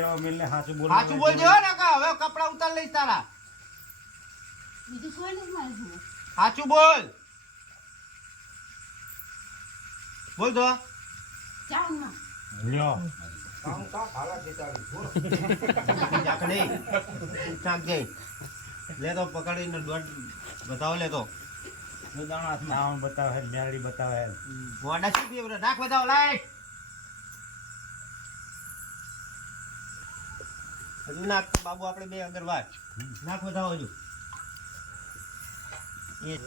ના હજુ સાચું બોલ મોના સાચું બોલ સાચું બોલજે હો નકા હવે કપડા ઉતાર લઈશ તારા. બીજું કોઈ નહીં મારું. સાચું બોલ. બોલ તો. ચાલમાં. લ્યો. જાકડી ચાક જઈ લે તો પકડીને દોડ બતાવો લે તો. દાણા હાથમાં બતાવે મેળી બતાવે. મોડા શું નાખ બતાવો લાઈટ હજુ નાખ બાબુ આપણે બે અગરવાલ નાખ બતાવો હજુ. એ જ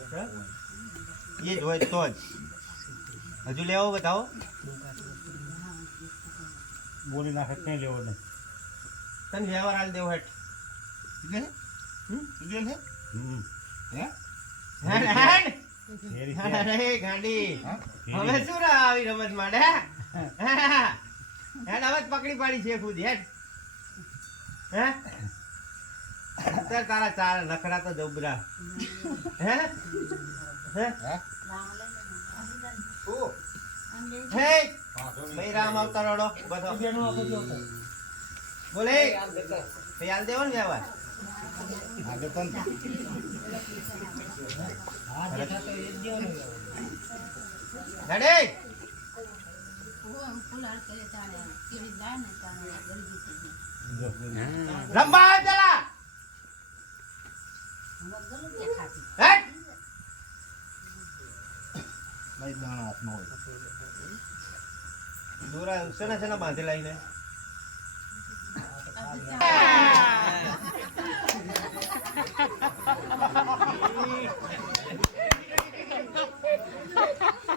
એ જ હોય તો જ. હજુ લેવો બતાવો બોલી નાખે કઈ લેવો નહીં. તને વ્યવહાર હાલ દેવો હેઠ. હવે શું રા આવી રમત માટે હેડ હવે પકડી પાડી છે ખુદ હેડ. હે? અત્યારે તારા ચાર નખરા તો જબરા હે? હે? હે? ભાઈ રામ આવતા રડો, બધો. બોલે. ખ્યાલ દેવો ને વ્યવહાર? ગાડી ઓમ ફુલાર આવે પેલા. હવે ગલું દેખાતી. હેડ દોરા સેના સેના બાંધેલા એને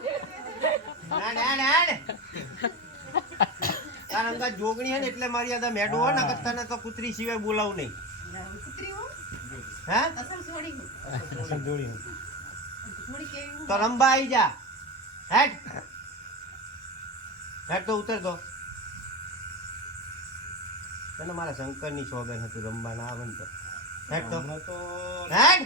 હેડ, હેડ, હેડ. તારા અંગા જોગણી હે ને એટલે મારી આદા મેડું હોય ને તને તો કુતરી સિવાય બોલાવું નહીં. કુતરી હો? હે? અસલ છોડી હું. અસલ જોડી હો. થોડી કેવી તો રંબા આવી જા. હેડ. હેડ તો ઉતર દો તને મારા શંકરની સોગન હતું રંબા ના આવે ને તો. હેડ. તો હેડ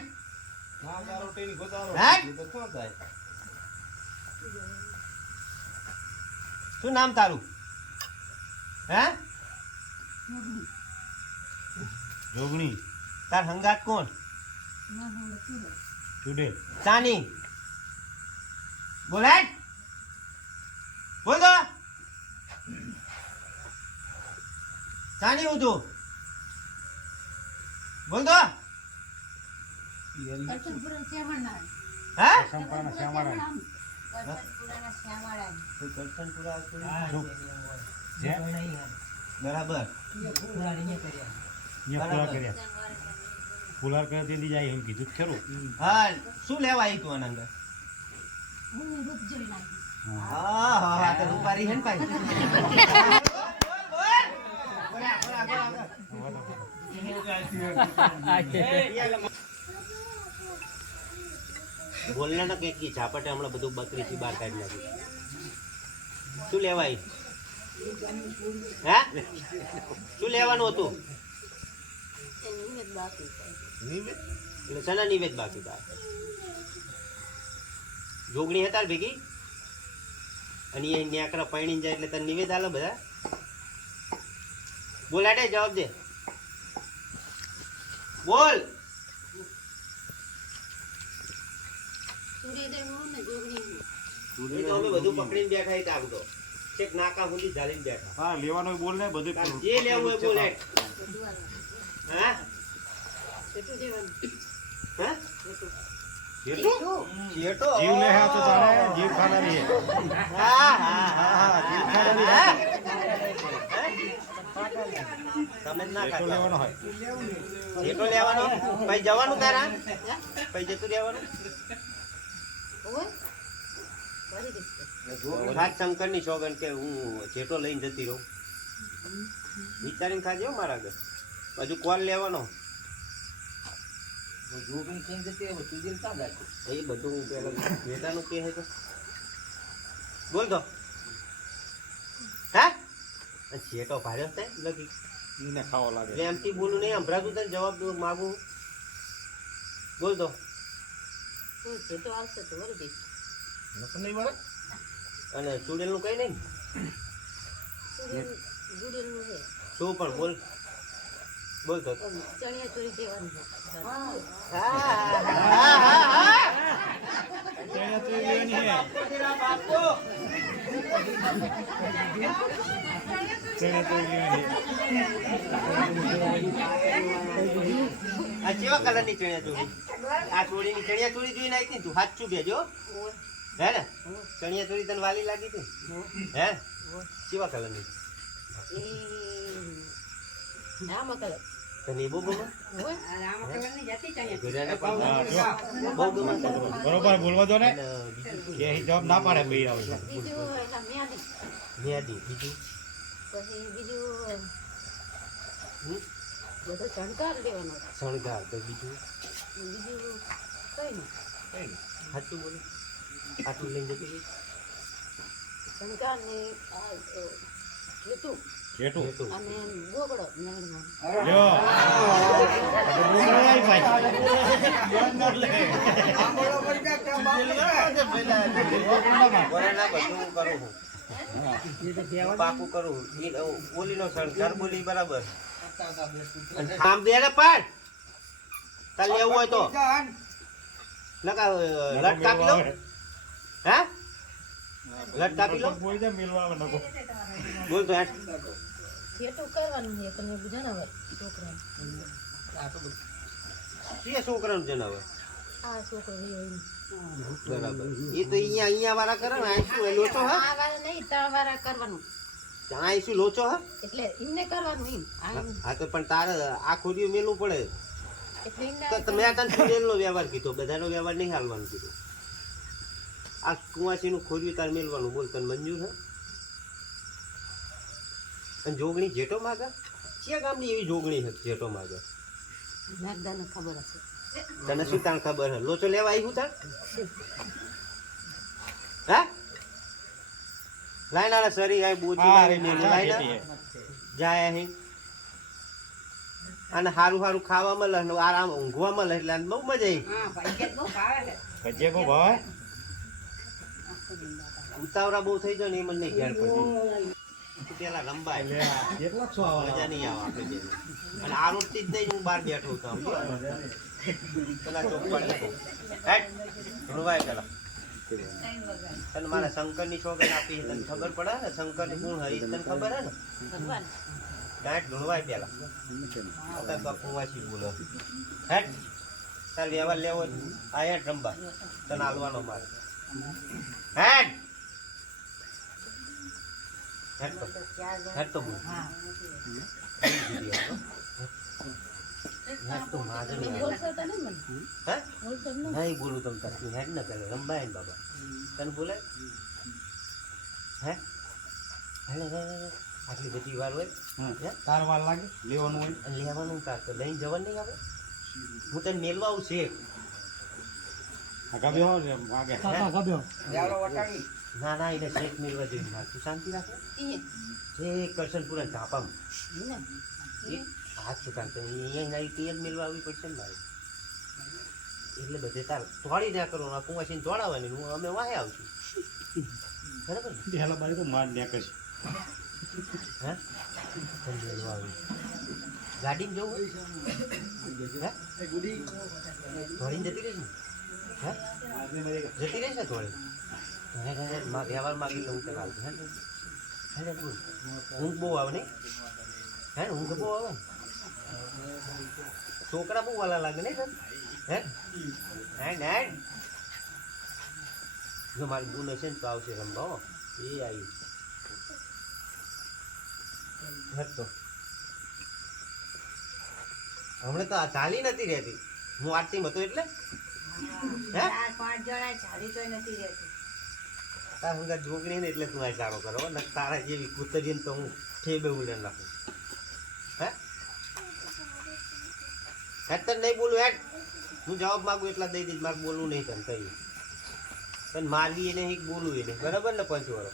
શું નામ તારું? હે? જોગણી. તાર હંગાત કોણ? નથી ચાની. બોલ હેડ બોલ તો. ચાની હું તું બોલ શ્યામાળા. હે? બરાબર. ફુલાર કરે કર્યા. જાય એમ કીધું. ખરું. હા શું લેવા આવી તું જોઈ નાખી. હા હા. હા તો રૂપારી છે ને ભાઈ? બોલને ના કે ઝાપટે હમણાં બધું બકરી થી બહાર કાઢી નાખ્યું. શું લેવાય હે? શું લેવાનું હતું? નિવેદ એટલે સના નિવેદ બાકી તા જોગણી હતા ભેગી? અને એ ન્યાકરા પૈણી જાય એટલે તને નિવેદ આલો બધા? બોલ આડે જવાબ દે. બોલ. સૂર્યોદય હું ને જોગણી. તો અમે બધું પકડીને બેઠા હતા આમ છેક નાકા સુધી ઝાલીને બેઠા. હા લેવાનું બોલ ને બધું જે લેવું હોય બોલ. હા? હા? જીવ લે હા તો ચાલે જીવ ખાનારી હે. હા હા હા જીવ ખાનારી હા. તમે ના લેવાનો હોય. જેટલો લેવાનો પછી જવાનું તારા? પછી જતું રહેવાનું? હોય? ભરી દઈશ. રાજ શંકરની સોગન કે હું જેટો લઈને જતી રહું. વિચારીને ખાજે હો મારા આગળ. હજુ કોલ લેવાનો? એ બધું હું પેલા બેટાનું કે તો બોલ તો. હા? છેટો ભાર્યો છે લગી. ને ખાવા લાગે. પ્રેમથી બોલું નહીં સંભળાતું તને જવાબ દઉં માગું. બોલ તો. તો જે તો આવશે ભરી દઈશ. અને ચૂડેલનું કઈ નહીં. શું પણ બોલ. બોલ તો. ચણિયા ચોળી પહેરવાનું આ કેવા કલરની ચણિયા ચોરી આ ચોળીની ચણિયા ચોરી જોઈને આવી તું? હાથ કહેજો ઓય, હે? ને ચણિયા ચોરી તને વાલી લાગી હતી? હે? કેવા કલર. પણ જો. બહુ બરોબર બોલવા દો ને. બીજું કે જવાબ ના પાડે ભાઈ આવે બીજું એના મેંદી. મેદી બીજું? શણગાર લેવાનો. શણગાર તો બીજું? બીજું કઈ નહીં. સાચું બોલ. આટલું લઈને જતી રહી. શણગાર ને આ અ, જૂતું જેટું એ તો અને બોગડો પાકું કરું બોલી નો શણગાર બોલી બરાબર આમ દે ને પાડ તાર લેવું હોય તો નકા લટ લો હે? લટ કાપી લો. બોલી દે મેલવા નકો બોલ. તો હેઠ. જેટલું કરવાનું છે તમે જણાવર છોકરાને. કે છોકરાનું જનાવર આ છોકરો બરાબર. એ તો અહીંયા અહીંયા વાળા કરે ને આ શું લોચો હા? આ વાળા નહીં ત્રણ વાળા કરવાનું. આ શું લોચો હા? એટલે એમને કરવાનું હા તો પણ તારે આ ખોરીઓ મેલવું પડે. તો તમે આ તને સુરેલનો વ્યવહાર કીધો? બધાનો વ્યવહાર નહીં હાલવાનું કીધું. આ કુંવાસીનું ખોર્યું તાર મેળવાનું બોલ તને મંજૂર હે? અને જોગણી જેટો માગે? છે ગામની એવી જોગણી હે જેટો માગે? નાગદાને ખબર હશે. તને શું તાણ ખબર હે? લોચો લેવા આવ્યું તાણ? હા? લાઈન આલા સરી આય બોજી મારી મેલી લાઈન આ. જાય અહીં. અને સારું સારું ખાવા મળે ને આરામ ઊંઘવા મળે એટલે બહુ મજા આવી ભજીયા બહુ ભાવે? ઉતાવળા બહુ થઈ જાય ને એ મને નહીં ઘેર પડતી. પેલા રંબાય મજા નહીં આવે આપણે અને આ રોટથી જ નહીં હું બહાર બેઠો હતો પેલા. હેટ, ધૂળવાય પેલા. તને મારા શંકરની છોકરી આપી તને ખબર પડે ને? શંકરની ગુણ હરી તને ખબર હે ને? ગાંઠ ધૂળવાય પેલા. અત્યારે તો કુંવાસી બોલો. હેટ તાર વ્યવહાર લેવો આ હેઠ રંબા તને હાલવાનો મારે. તો. તો બોલ. તો તમે મને? હે? નહીં? બોલું તાર તું હેડ ન કરે. રંબાય ને બાબા. તને બોલે? હે? રે. આટલી બધી વાર હોય. હે. તાર વાર લાગે? લેવાનું હોય? અને લેવાનું તાર તો. લઈને જવાનું નહીં આવે હું તને મેલવા આવું છે. આ ગાબ્યો. હોય ને ના ના એને શેક મેળવા જોઈએ. મારે તું શાંતિ રાખે? એ કરશનપુરા ધાપામાં. ને એ હાથ સુકાન તો તેલ આવવી પડશે ને મારે. એટલે બધે તાર દોડી ના કરો આ કુંવાસીને દોડાવવાની હું અમે વાહે આવશું. બરાબર ને? પેલા તો માર ન્યા કરશે હે? મેળવા આવી ગાડીમાં જવું? હે? દોડીને જતી ને? જતી રહેશે થોડી વ્યવહાર માગી લઉં હાલ. હે ઊંઘ બહુ આવે નહીં? હે, ઊંઘ બહુ આવે? છોકરા બહુ વાલા લાગે નહીં હે? હે હે જો મારી ભૂલ હશે ને તો આવશે રમવા એ આવી. હટ તો. હમણાં તો ચાલી નથી રહેતી. હું આરતીમાં હતો એટલે? હે? તાર હંગા જોગણી ને એટલે તું આ ચારો કરો ને તારા જેવી કૂતરી ને તો હું ઠેબે ઉડે નાખું. હે? હેતર તને નહીં બોલું હેટ હું જવાબ માગું એટલા દઈ દઈશ મારે બોલવું નહીં તને કહ્યું પણ મારવી એને એક બોલવું એને. બરાબર ને પંચ વરો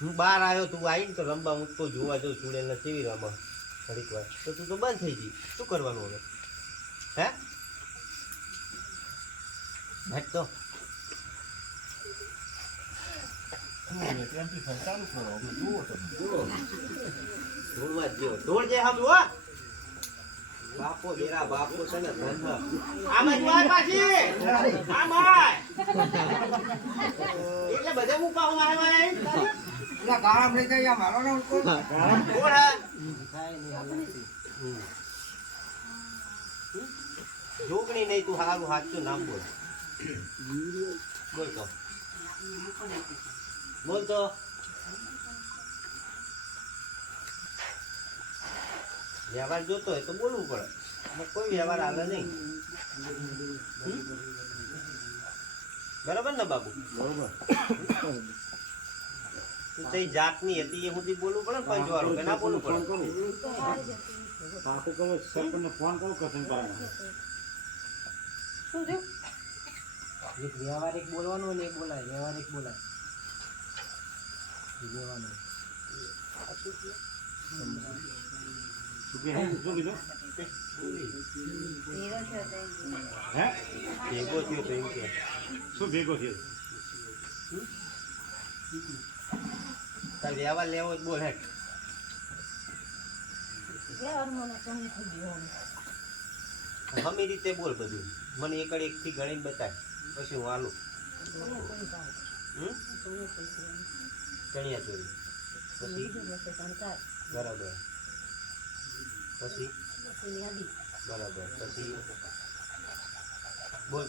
હું બહાર આવ્યો તું આવીને તો રમવા હું તો જોવા જઉં ચૂડેલ ને કેવી રમવા ઘડીક વાર. તો તું તો બંધ થઈ ગઈ. શું કરવાનું હવે? હે? હેટ તો જ જેવો. ધૂળ જે હમ હો. બાપો બેરા બાપો છે ને ધન આમ જ વાર પાછી આમ આય. એટલે બધે હું આય વાય. કોણ હે? જોગણી નહીં તું હારું હાચું નામ બોલ બોલ તો વ્યવહાર જોતો હોય તો બોલવું પડે. કોઈ વ્યવહાર આવે નહીં. બરાબર ને બાબુ? બરોબર. જાત જાતની હતી એ સુધી બોલવું પડે ને કે ના બોલવું પડે? પાકું કરો. ફોન કરો શું કરાવવાનો એક વ્યવહારિક બોલવાનું ને એક બોલાય. વ્યવહારિક બોલાય. લેવાનું ભેગો થયો તો એમ કે. શું ભેગો થયો? તાર વ્યવહાર લેવો જ બોલ હેઠ હમી રીતે બોલ બધું. મને એકડ એક થી ગણીને બતાય. પછી હું હમ? ચણિયા ચોરી પછી? બરાબર. પછી? બરાબર. પછી? બોલ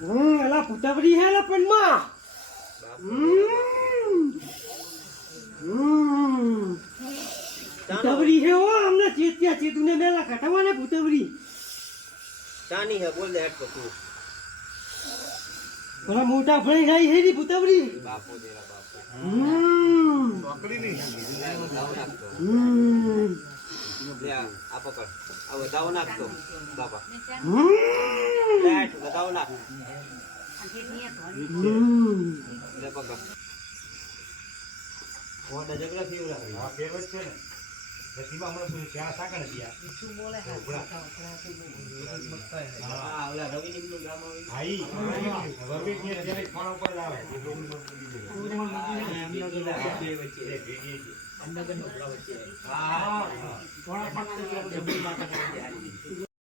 હમ એલા પુતબરી હે લા પનમાં. હમ હે ઓ અમને ચેત્યા ચેતુને મેલા કટાવાને પુતબરી ચાની હે બોલ દે હેઠ તો તું. પેલા મોટા ભાઈ જાય હે ની બાપો દેરા બાપો. હમ. વધાવો નાખતો હમ. આ આ પકડ. આ વધાવો નાખતો બાપા. વધાવો નાખ. લે પકડ. ઓને જગડા થી ઉડા આ ફેરવે છે ને. નસીબા હમણાં શું ચાર સાકા નથી આ. હા ઓલા રવિ ની ગામ આવી. હા રવિ કે ત્યારે ખાણ ઉપર જ આવે એ ભેગી છે. હા